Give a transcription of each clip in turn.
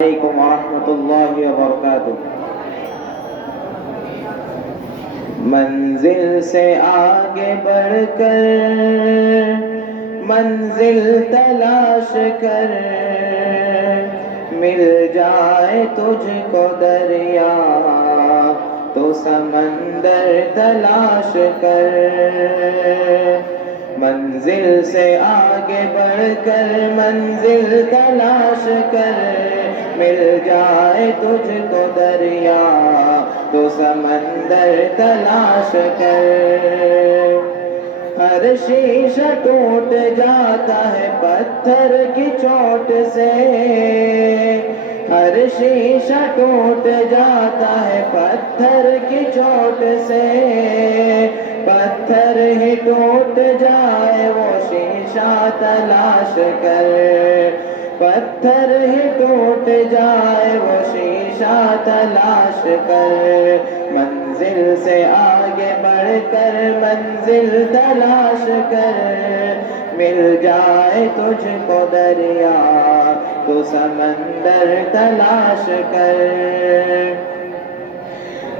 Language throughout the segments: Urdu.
علیکم ورحمۃ اللہ وبرکاتہ۔ منزل سے آگے بڑھ کر منزل تلاش کر، مل جائے تجھ کو دریا تو سمندر تلاش کر۔ منزل سے آگے بڑھ کر منزل تلاش کر، مل جائے تجھ کو دریا تو سمندر تلاش کر۔ ہر شیشہ ٹوٹ جاتا ہے پتھر کی چوٹ سے، ہر شیشہ ٹوٹ جاتا ہے پتھر کی چوٹ سے، پتھر ہی ٹوٹ جائے وہ شیشہ تلاش کر، پتھر ہی ٹوٹ جائے وہ شیشہ تلاش کر۔ منزل سے آگے بڑھ کر منزل تلاش کر، مل جائے تجھ کو دریا تو سمندر تلاش کر۔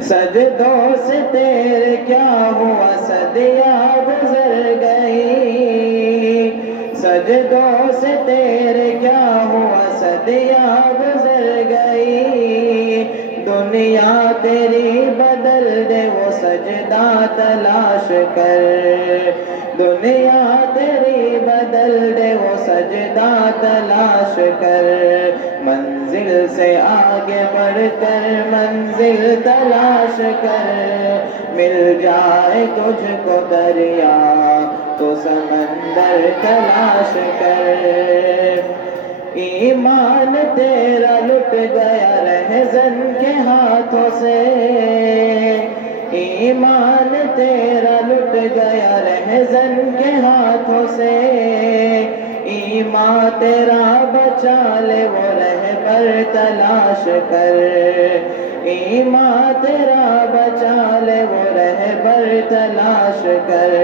سجدوں سے تیرے کیا ہوا صدیاں گزر گئی، سجدوں سے تیرے کیا ہوا صدیاں گزر گئی، دنیا تیری بدل دے وہ سجدہ تلاش کر، دنیا تیری بدل دے وہ سجدہ تلاش کر۔ منزل سے آگے بڑھ کر منزل تلاش کر، مل جائے تجھ کو دریا تو سمندر تلاش کر۔ ایمان تیرا لٹ گیا رہزن کے ہاتھوں سے، ایمان تیرا لٹ گیا رہزن کے ہاتھوں سے، ایمان تیرا بچا لے وہ رہبر تلاش کر، ایمان تیرا بچا لے وہ رہبر تلاش کر۔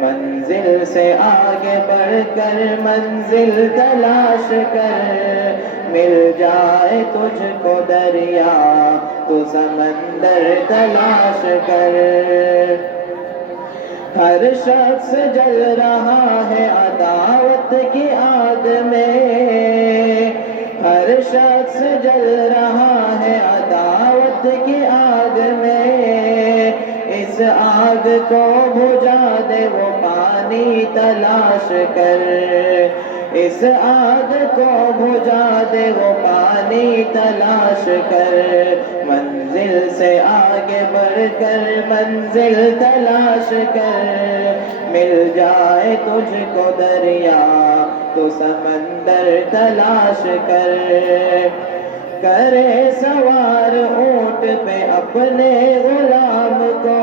منزل سے آگے بڑھ کر منزل تلاش کر، مل جائے تجھ کو دریا تو سمندر تلاش کر۔ ہر شخص جل رہا ہے عداوت کی آگ میں، ہر شخص جل رہا ہے عداوت کی آگ میں، اس آگ کو بجھا دے وہ پانی تلاش کر، اس آگ کو بجھا دے وہ پانی تلاش کر۔ منزل سے آگے بڑھ کر منزل تلاش کر، مل جائے تجھ کو دریا تو سمندر تلاش کر۔ کرے سوار اونٹ پہ اپنے غلام کو،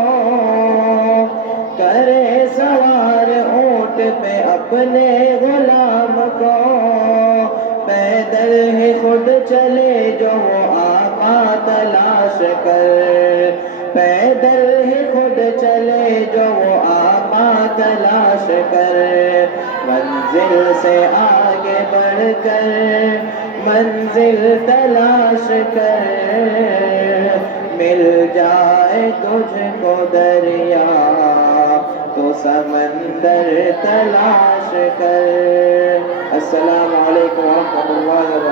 کرے سوار اونٹ پہ اپنے غلام کو، پیدل ہی خود چلے جو وہ آقا تلاش کر، پیدل ہی خود چلے جو وہ آقا تلاش کر۔ منزل سے آگے بڑھ کر منزل تلاش کر، مل جائے تجھ کو دریا تو سمندر تلاش کر۔ السلام علیکم ورحمۃ اللہ وبرکاتہ۔